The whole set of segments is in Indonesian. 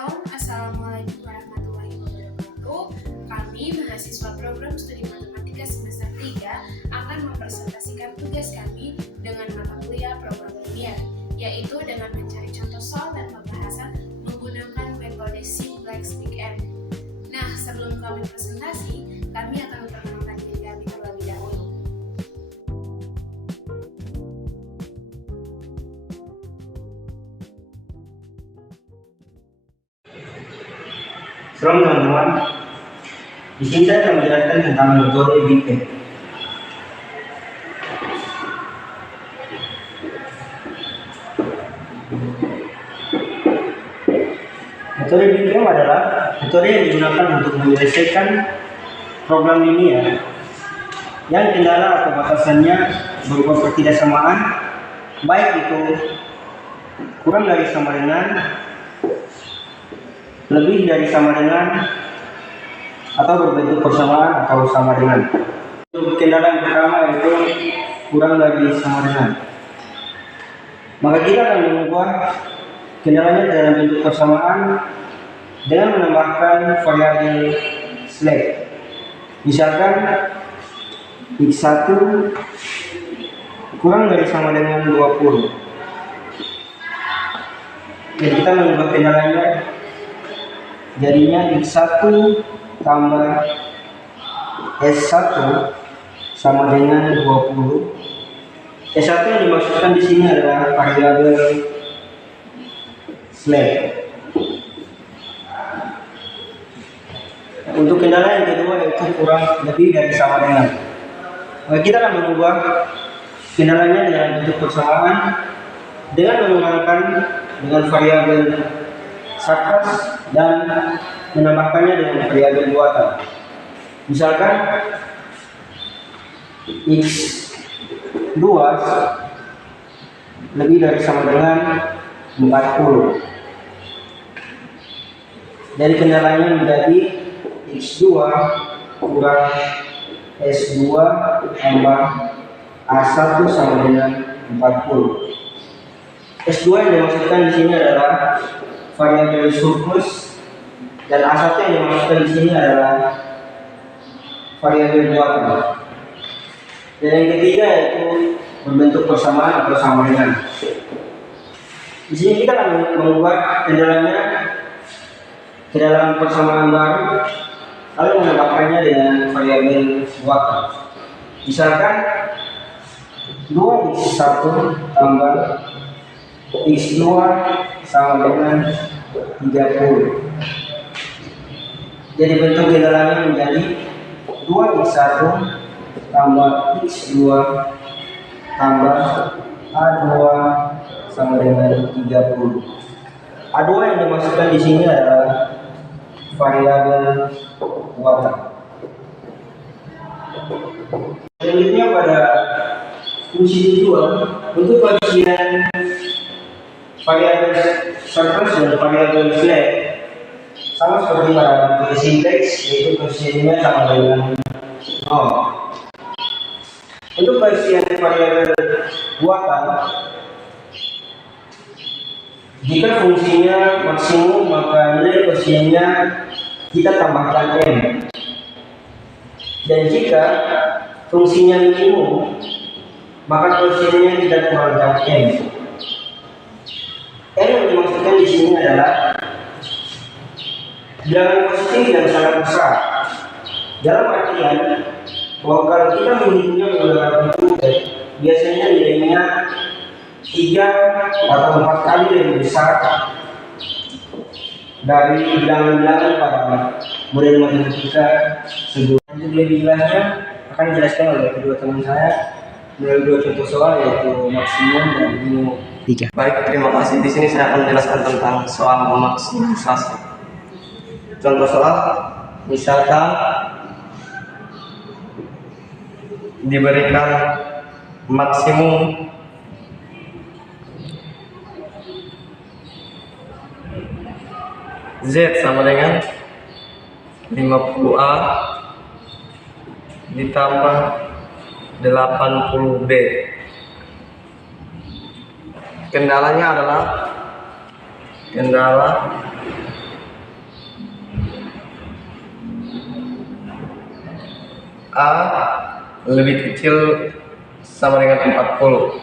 Shalom, Assalamualaikum warahmatullahi wabarakatuh. Kami mahasiswa program studi matematika semester 3 akan mempresentasikan tugas kami dengan mata kuliah program linear, yaitu dengan mencari contoh soal dan pembahasan menggunakan metode Simplex-Big-M. Nah, sebelum kami presentasi, kami akan memperkenalkan diri kami terlebih dahulu. Shalom teman-teman, di sini saya akan menjelaskan tentang metode Big-M. Metode Big-M adalah metode yang digunakan untuk menyelesaikan program linear yang kendala atau batasannya berupa ketidaksamaan, baik itu kurang dari sama dengan, lebih dari sama dengan, atau berbentuk persamaan atau sama dengan. Untuk kendala yang pertama yaitu kurang dari sama dengan. Maka kita akan mengubah kendalanya dalam bentuk persamaan dengan menambahkan variabel slack. Misalkan x1 kurang dari sama dengan 20. Jadi kita mengubah kendalanya jadinya x1 tambah s1 sama dengan 20. S1 yang dimaksudkan di sini adalah variabel slack. Untuk kendala yang kedua yaitu kurang lebih dari sama dengan. Kita akan mengubah kendalanya dalam bentuk persamaan dengan menggunakan dengan variabel subtract dan menambahkannya dengan variabel buatan. Misalkan x2 lebih dari sama dengan 40. Dari kendalanya menjadi x2 kurang s2 tambah a1 sama dengan 40. S2 yang dimaksudkan di sini adalah variabel surplus dan A1 yang dimaksudkan di sini adalah variabel buatan. Dan yang ketiga yaitu berbentuk persamaan atau sama dengan. Di sini kita akan mengubah kendalanya ke dalam persamaan baru, lalu menambahkannya dengan variabel buatan. Misalkan 2x1 tambah x2 sama dengan 30. Jadi bentuk kendalanya menjadi 2x1 tambah x2 tambah a2 sama dengan 30. A2 yang dimaksudkan di sini adalah variabel buatan. Selanjutnya pada fungsi tujuan, untuk bagian variabel surplus dan variabel slack sama seperti pada metode simplex, yaitu koefisiennya sama dengan 0. Untuk koefisien variabel buatan, jika fungsinya maksimum maka nilai koefisiennya kita tambahkan m, dan jika fungsinya minimum maka koefisiennya kita kurangkan m. M yang dimaksudkan di sini adalah bilangan positif yang sangat besar. Dalam artian bahwa kalau kita menghitungnya menggunakan komputer, biasanya nilainya 3 atau 4 kali lebih besar dari bilangan-bilangan pada model matematika sebelumnya. Untuk lebih jelasnya akan dijelaskan oleh kedua teman saya melalui dua contoh soal yaitu maksimum dan minimum. Baik, terima kasih. Di sini saya akan menjelaskan tentang soal maksimisasi. Contoh soal, misalkan diberikan maksimum Z sama dengan 50A ditambah 80B. Kendalanya adalah kendala A lebih kecil sama dengan 40.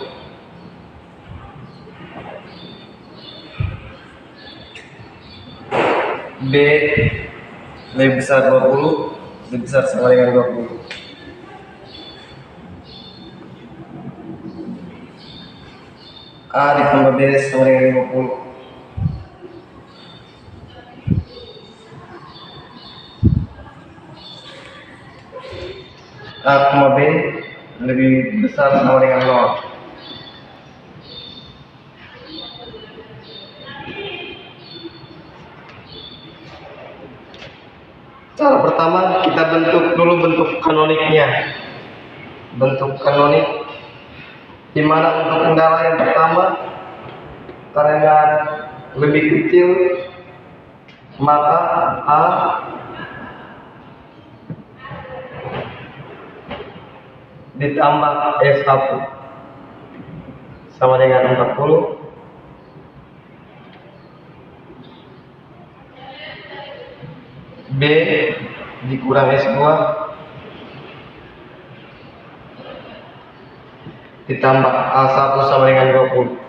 B lebih besar 20, lebih besar sama dengan 20. A ditambah B sama dengan 50. A, B lebih besar sama dengan 0. Cara pertama, kita bentuk dulu bentuk kanoniknya. Bentuk kanonik, di mana untuk kendala yang pertama, karena lebih kecil, maka A ditambah S1 sama dengan 40. B dikurang S2 ditambah A1 sama dengan 20.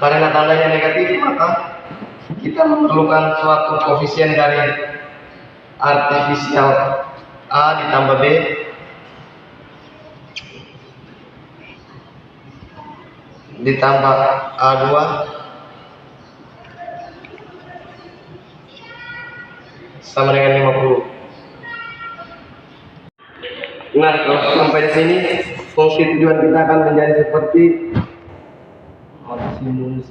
Karena tandanya negatif, maka kita memerlukan suatu koefisien dari artifisial. A ditambah B ditambah A2 sama dengan 50. Nah, kalau sampai di sini fungsi tujuan kita akan menjadi seperti maksimum Z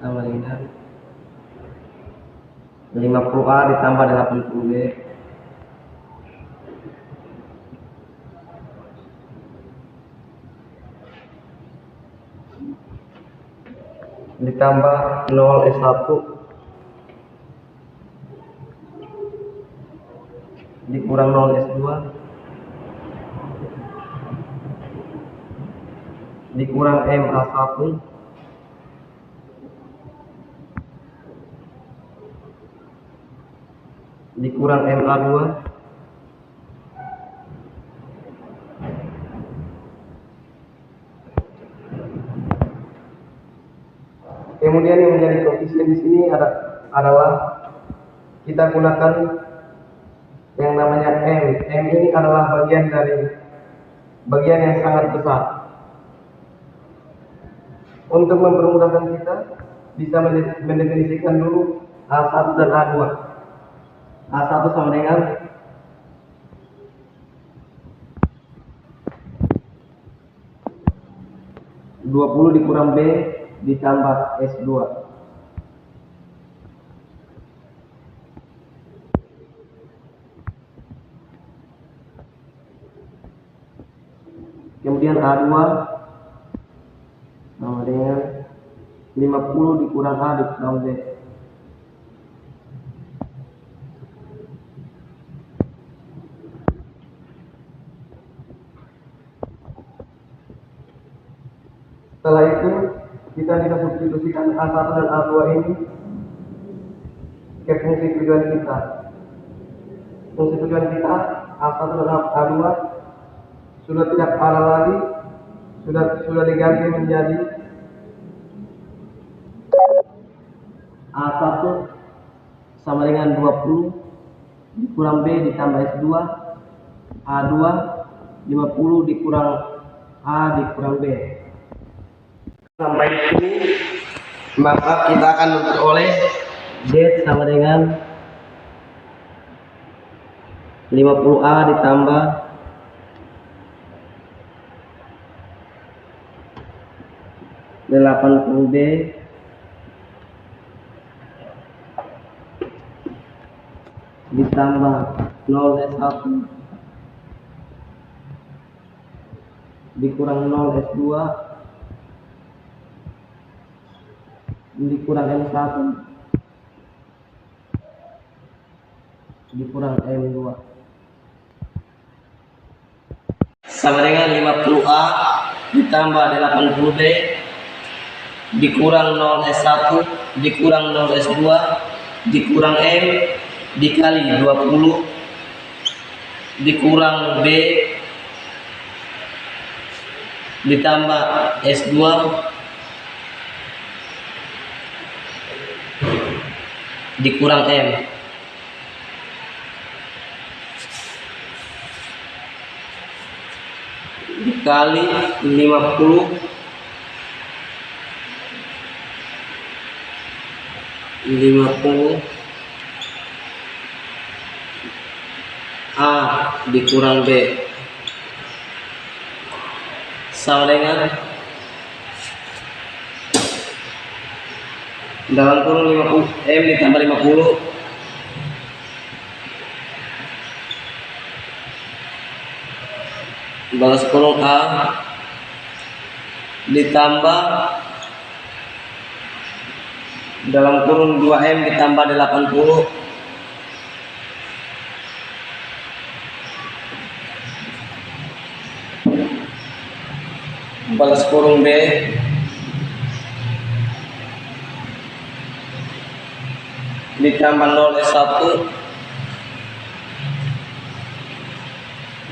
sama dengan 50A ditambah 80B ditambah 0S1 dikurang 0S2 dikurang MA1 dikurang MA2 kemudian yang menjadi koefisien di sini adalah kita gunakan yang namanya M. M ini adalah bagian yang sangat besar. Untuk mempermudahkan kita bisa mendefinisikan dulu A1 dan A2. A1 sama dengan (20) dikurang B ditambah S2. Kemudian A2 sama dengan 50 dikurang A dikurang B. Setelah itu kita bisa substitusikan A1 dan A2 ini ke fungsi tujuan kita. Fungsi tujuan kita A1 dan A2 sudah tidak parah lagi, sudah diganti menjadi A1 sama dengan 20 dikurang B ditambah S2, A2 50 dikurang A dikurang B. Sampai di sini maka kita akan memperoleh Z sama dengan 50A ditambah 80B ditambah 0S1 dikurang 0S2 dikurang M1 dikurang M2 sama dengan 50A ditambah 80B dikurang 0S1 dikurang 0S2 dikurang M dikali 20 dikurang B ditambah S2 dikurang M dikali 50 A dikurang B sama dengan dalam kurung 50 M ditambah 50 balas kurung A ditambah dalam kurung 2M ditambah 80 balas kurung B ditambah 0S1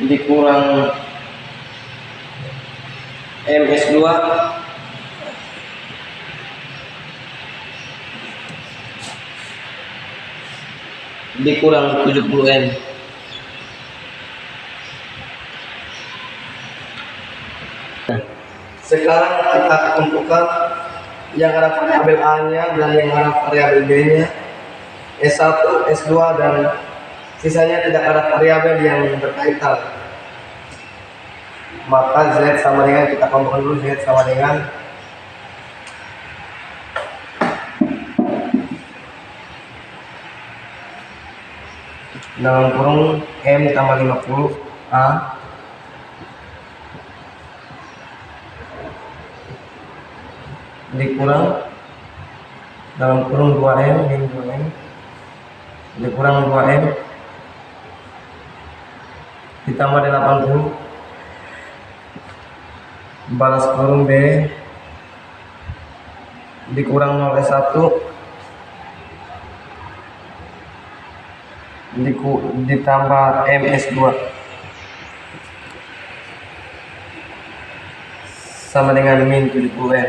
dikurang MS2 dikurang 70N. Sekarang kita tentukan yang ada variabel A-nya dan yang ada variabel B-nya, S1, S2 dan sisanya tidak ada variabel yang berkaitan. Maka Z sama dengan, kita kelompokkan dulu, Z sama dengan dalam kurung M tambah 50 A dikurang dalam kurung 2M min 2M dikurang 2M ditambah 80 balas kurung B dikurang 0S1 ditambah MS2 sama dengan min 70N.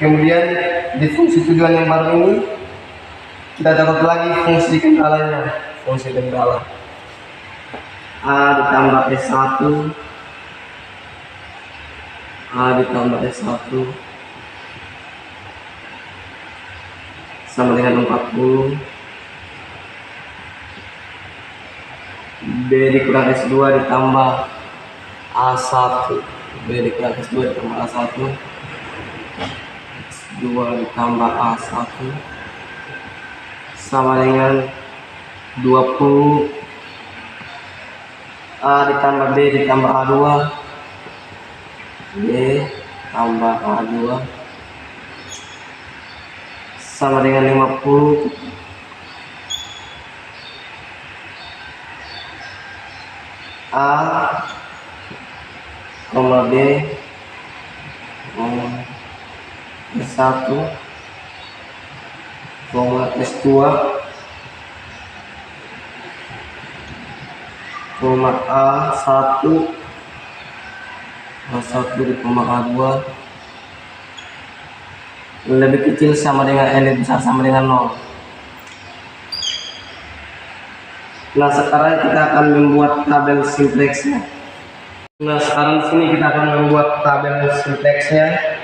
Kemudian di fungsi tujuan yang baru ini kita dapat lagi fungsi kendalanya. Fungsi kendala A ditambah S1 A ditambah S1 sama dengan 40 B dikurang S2 ditambah A1 B dikurang S2 ditambah A1 2 ditambah A1 sama dengan 20 A ditambah B ditambah A2 B tambah A2 sama dengan 50 A koma B S1 koma S2 koma A1 koma A2 lebih kecil sama dengan N, lebih besar sama dengan 0. Nah sekarang kita akan membuat tabel simplexnya. Nah sekarang di sini kita akan membuat tabel simplexnya.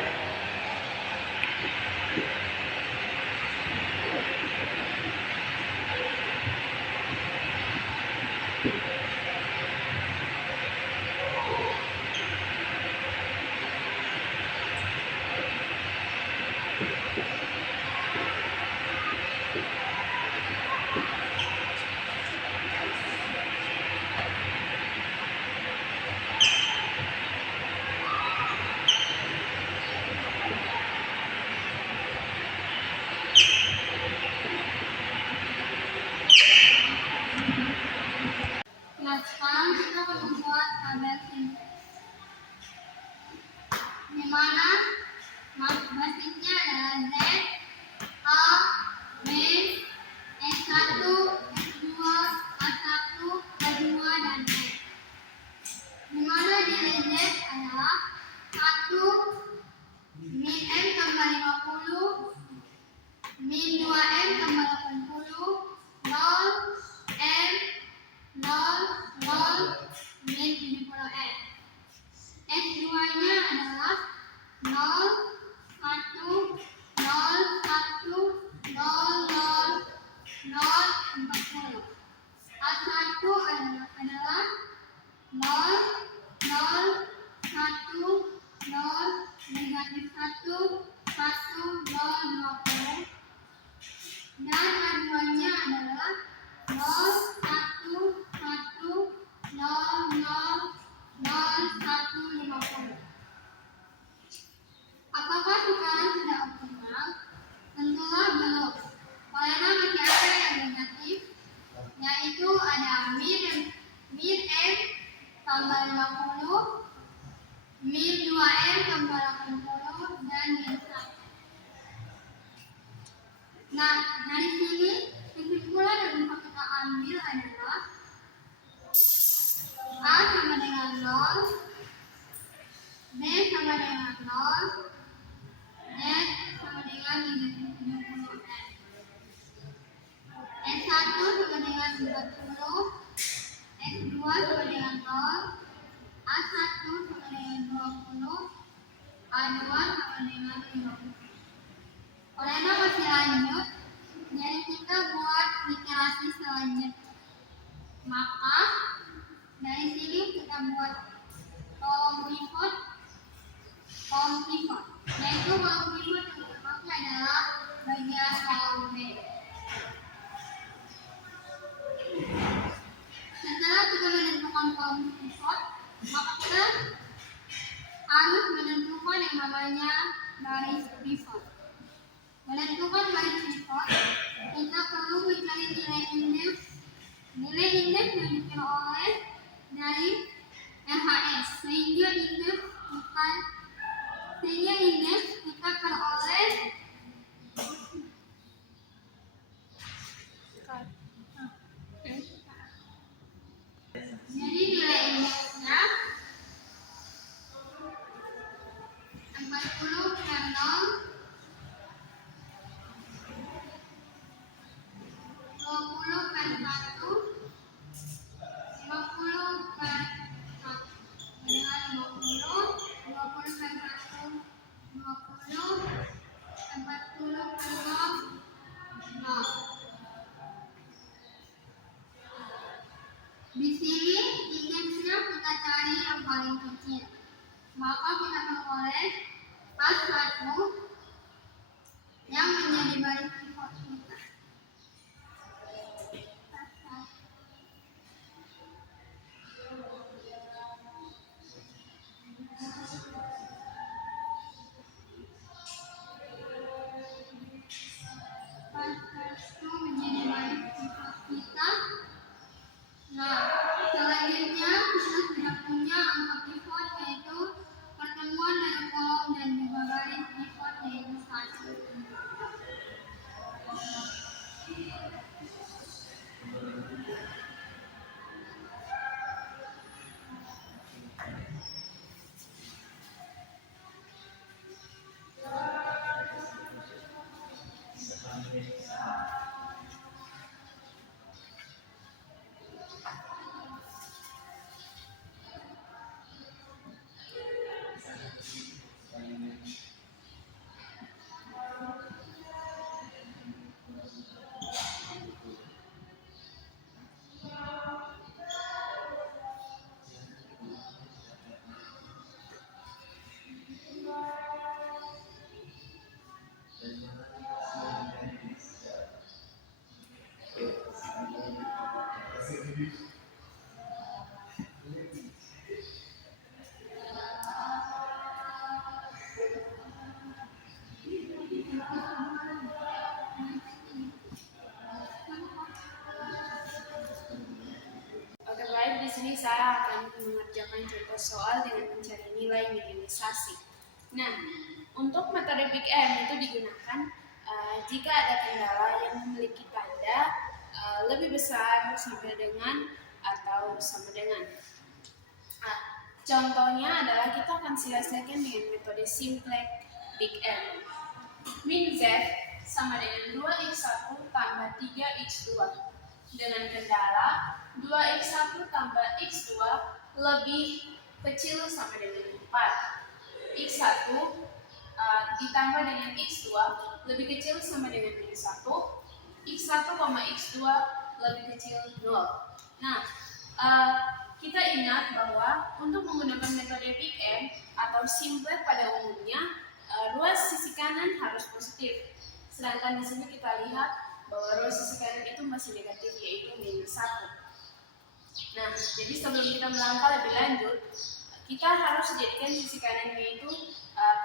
tambah 50, min 2M tambah 80, dan min 1. Nah, dari sini kesimpulan yang bisa kita ambil adalah A sama dengan 0, B sama dengan 0, Z sama dengan -70M. S1 sama dengan 40, S2 sama dengan 0, A1 sama dengan 20, A2 sama dengan 50. Karena masih lanjut, jadi kita buat iterasi selanjutnya. Maka dari sini kita buat kolom pivot, yaitu kolom pivot yang dipakai adalah bagian kolom B. Setelah kita menentukan kolom pivot, maka kita harus menentukan yang namanya baris pivot. Menentukan baris pivot, kita perlu mencari nilai indeks yang diperoleh dari RHS, sehingga indeks kita peroleh jadi nilai indeksnya 40 per 0, 20 per 1, 50 per 1. Dengan 20 per 1, 20, 40 per 0, 0. Di sini indeksnya kita cari yang paling kecil. Maka kita peroleh A1 yang menjadi baris pivot kita. A1 menjadi baris pivot kita. Nah, selanjutnya kita sudah punya angka pivot, yaitu pertemuan dari kolom dan juga baris pivot, yaitu 1. Oke, baik, di sini saya akan mengerjakan contoh soal dengan mencari nilai minimalisasi. Nah, untuk metode Big M itu digunakan jika ada kendala yang memiliki tanda lebih besar sama dengan atau sama dengan. Contohnya adalah kita akan selesaikan dengan metode simplex Big M. Min Z sama dengan 2x1 tambah 3x2 dengan kendala 2x1 tambah x2 lebih kecil sama dengan 4. x1 ditambah dengan x2 lebih kecil sama dengan min 1. x1, x2 lebih kecil 0. Nah, kita ingat bahwa untuk menggunakan metode Big M atau simplex pada umumnya, ruas sisi kanan harus positif. Sedangkan di sini kita lihat bahwa ruas sisi kanan itu masih negatif, yaitu minus 1. Nah, jadi sebelum kita melangkah lebih lanjut, kita harus jadikan sisi kanannya itu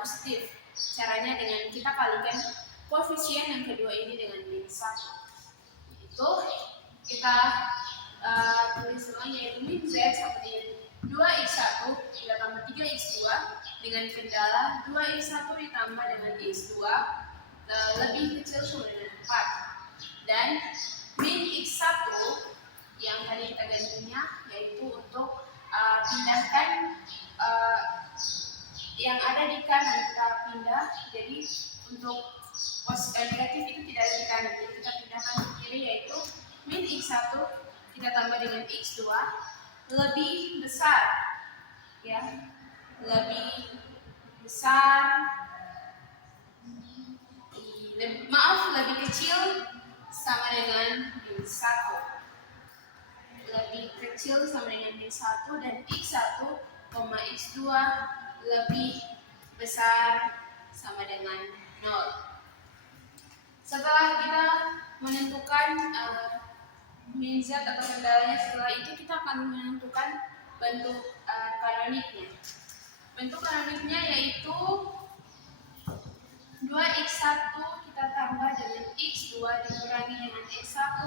positif. Caranya dengan kita kalikan koefisien yang kedua ini dengan minus 1. Itu kita tulis ulang, yaitu min Z sama dengan 2x1 ditambah 3x2 dengan kendala 2x1 ditambah dengan x2 lebih kecil sama dengan 4. Dan min x1 yang tadi kita gantinya yaitu untuk pindahkan yang ada di kanan kita pindah, jadi untuk negatif itu tidak ada di kanan, jadi kita pindahkan ke kiri, yaitu min x1 kita tambah dengan x2 lebih besar, ya, lebih besar, lebih kecil sama dengan min 1, lebih kecil sama dengan min 1, dan x1, x2 lebih besar sama dengan 0. Setelah kita menentukan min z atau kendalanya, setelah itu kita akan menentukan bentuk kanoniknya. Bentuk kanoniknya yaitu 2x1 kita tambah dengan x2 dikurangi dengan x1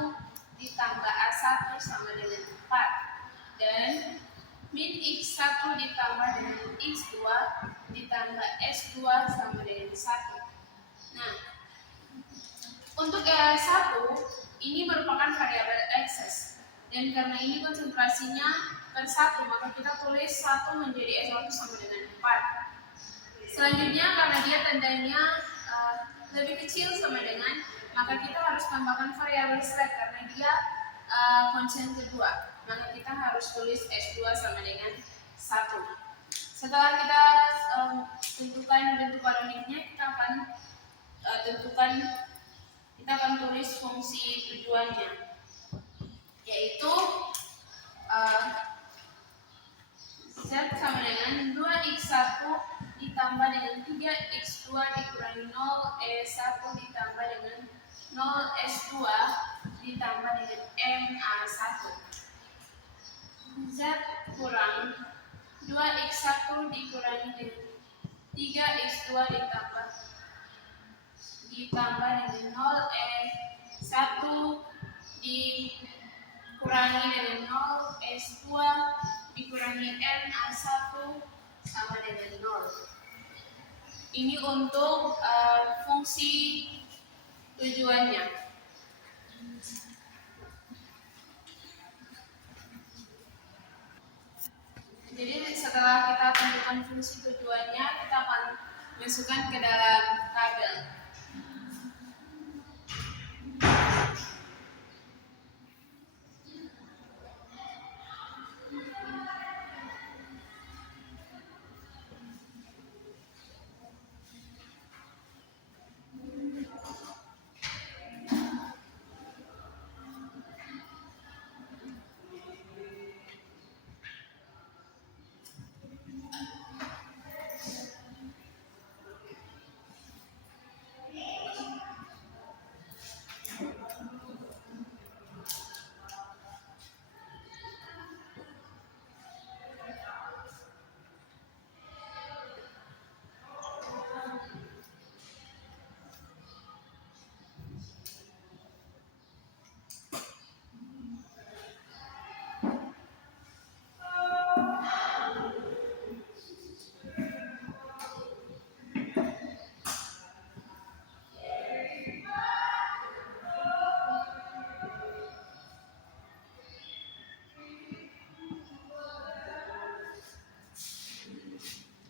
ditambah a1 sama dengan 4. Dan min x1 ditambah dengan x2 ditambah s2 sama dengan 1. Nah, untuk S1 ini merupakan variabel akses, dan karena ini konsentrasinya per 1, maka kita tulis 1 menjadi S1 sama dengan 4. Selanjutnya, karena dia tandanya lebih kecil sama dengan, maka kita harus tambahkan variabel select karena dia konsen kedua, maka kita harus tulis S2 sama dengan 1. Setelah kita tentukan bentuk kanoniknya, kita akan tulis fungsi tujuannya, yaitu z sama dengan 2x1 ditambah dengan 3x2 dikurangi 0 e1 ditambah dengan 0 s2 ditambah dengan ma1. Z kurang 2x1 dikurangi dengan 3x2 ditambah dengan 0 e1 dikurangi dengan 0 s2 dikurangi ma1 sama dengan 0. Ini untuk fungsi tujuannya. Jadi setelah kita tentukan fungsi tujuannya, kita akan masukkan ke dalam tabel.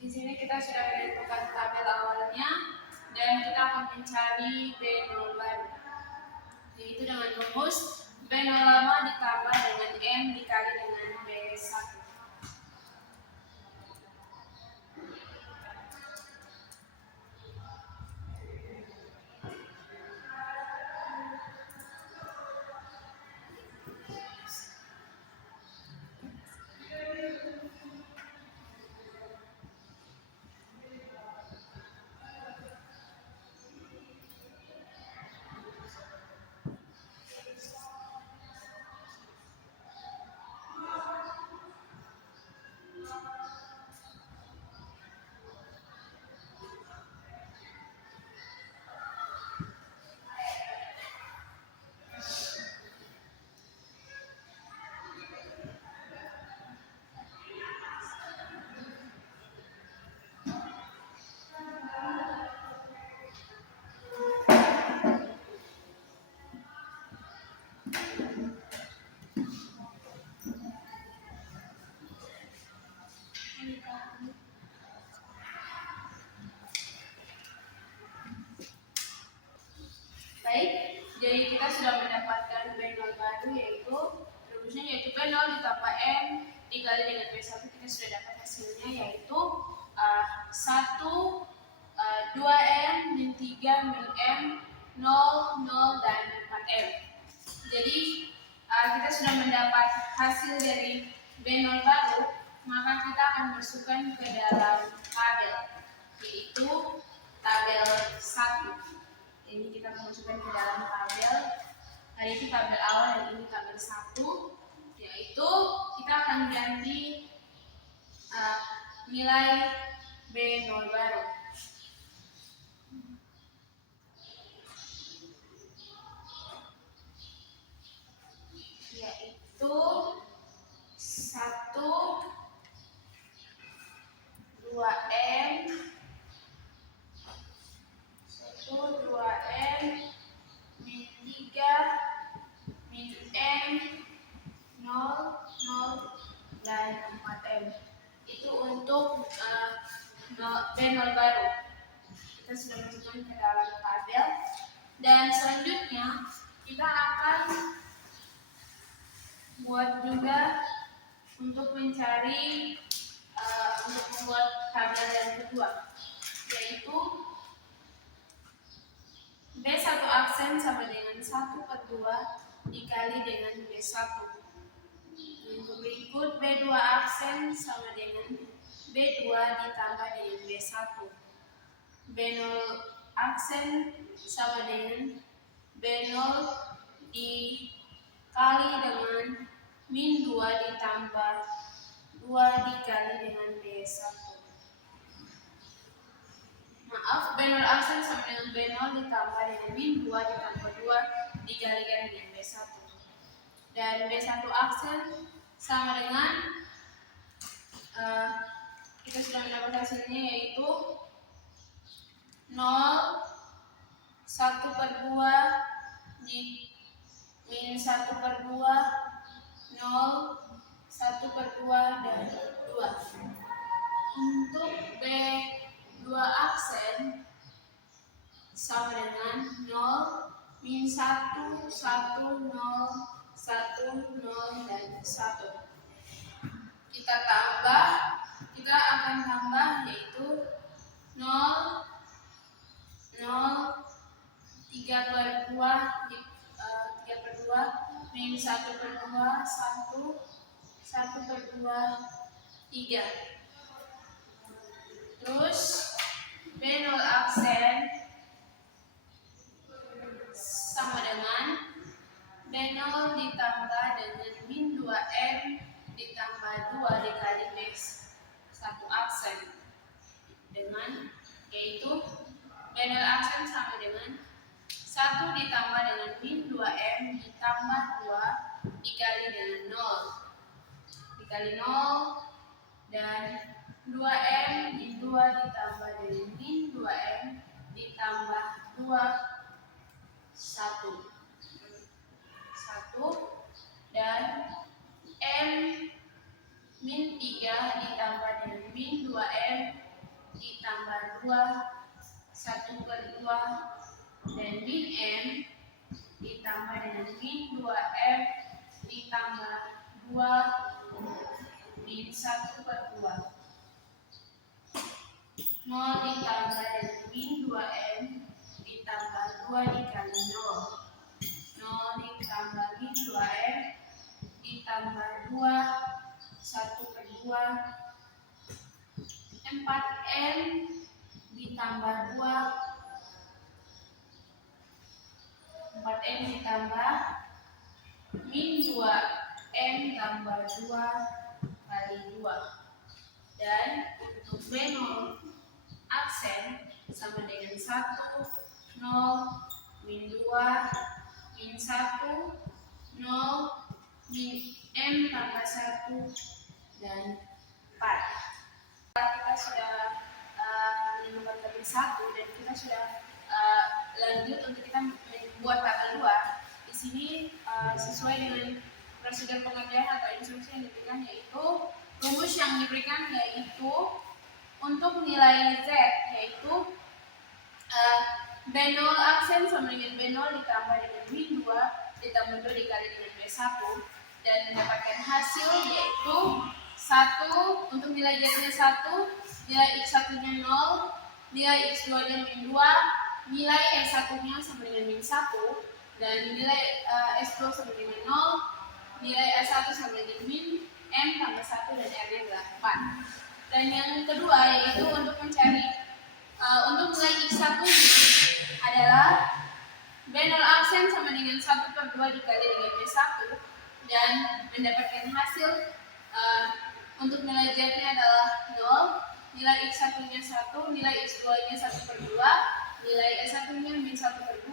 Di sini kita sudah menentukan tabel awalnya dan kita akan mencari B0 baru, yaitu dengan rumus B0 lama ditambah dengan M dikali dengan B1. Baik, jadi kita sudah mendapatkan B0 baru, yaitu rumusnya yaitu B0 ditambah M dikali dengan B1. Kita sudah dapat hasilnya, yaitu 1, 2M, min 3, min M, 0, 0, dan 4M. Jadi kita sudah mendapat hasil dari B0 baru, maka kita akan masukkan ke dalam tabel, yaitu tabel 1. Ini kita masukkan ke dalam tabel. Tadi itu tabel awal dan ini tabel 1, yaitu kita akan ganti nilai B0 baru. Yaitu 1, 2M, 2M, min 3, min M, 0, 0, dan 4M. Itu untuk B0 baru. Kita sudah masukkan ke dalam tabel. Dan selanjutnya kita akan buat juga untuk mencari untuk membuat tabel yang kedua, yaitu B1 aksen sama dengan 1/2 dikali dengan B1. Yang berikut B2 aksen sama dengan B2 ditambah dengan B1. B0 aksen sama dengan B0 dikali dengan min 2 ditambah 2 dikali dengan B1. Maaf, B0 aksen sama dengan B0 ditambah dengan min 2 ditambah 2 dikalikan dengan B1. Dan B1 aksen sama dengan kita sudah mendapat hasilnya, yaitu 0, 1/2 min 1/2, 0, 1/2, dan 2. Untuk B2 aksen sama dengan 0, min 1, 1, 0, 1, 0, dan 1. Kita akan tambah, yaitu 0, 0, 3/2, min 1/2, 1, 1/2, 3. Terus B0 aksen sama dengan B0 ditambah dengan min 2M ditambah 2 dikali B1 aksen, dengan yaitu B0 aksen sama dengan 1 ditambah dengan min 2M ditambah 2 dikali dengan 0 dikali 0, dan 2M min 2 ditambah dengan min 2M ditambah 2, 1, dan M min 3 ditambah dengan min 2M ditambah 2, 1/2, dan min M ditambah dengan min 2M ditambah 2 min 1/2. 0 ditambah dengan min 2M ditambah 2 dikali 0. 0 ditambah min 2M ditambah 2, 1/2. 4M ditambah 2. 4M ditambah min 2M tambah 2 kali 2. Dan untuk B0 aksen sama dengan 1, 0, min 2, min 1, 0, min M tambah 1, dan 4. Kita sudah menemukan tabel 1 dan kita sudah lanjut untuk kita membuat tabel 2. Di sini sesuai dengan prosedur pengerjaan atau instruksi yang diberikan, yaitu rumus yang diberikan yaitu untuk nilai Z yaitu B0 aksen sama dengan B0 ditambah dengan min 2 ditambah 2 dikali dengan B1 dan mendapatkan hasil yaitu 1 untuk nilai Z-nya 1, nilai X1 nya 0, nilai X2 nya min 2, nilai S1 nya sama dengan min 1 dan nilai S2 sama dengan 0, nilai S1 sama dengan min M tambah 1 dan R nya 8. Dan yang kedua yaitu untuk mencari untuk nilai X1 adalah B0 aksen sama dengan 1/2 dikali dengan B1 dan mendapatkan hasil untuk nilai Z-nya adalah 0, nilai X1 nya 1, nilai X2 nya 1/2, nilai S1 nya min 1/2,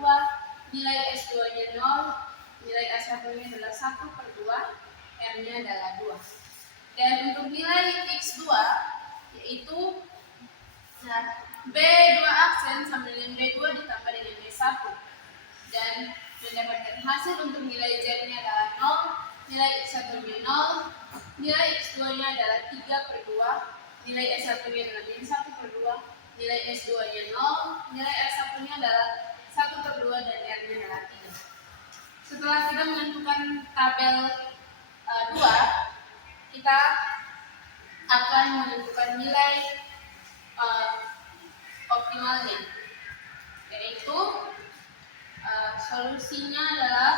nilai S2 nya 0, nilai S1 nya adalah 1/2, R nya adalah 2. Dan untuk nilai X2 yaitu B2 aksen sama dengan B2 ditambah dengan B1 dan mendapatkan hasil untuk nilai Z-nya adalah 0, nilai X1 nya 0, nilai X2 nya adalah 3/2, nilai S1 nya adalah min 1/2, nilai S2 nya 0, nilai S1 nya adalah 1/2 dan R nya adalah 3. Setelah kita menentukan tabel 2, kita akan menentukan nilai optimalnya, yaitu solusinya adalah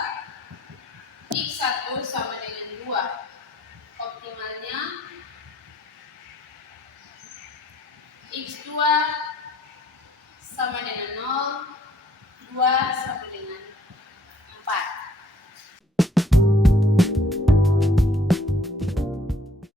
X1 sama dengan 2, optimalnya X2 sama dengan 0, 2 sama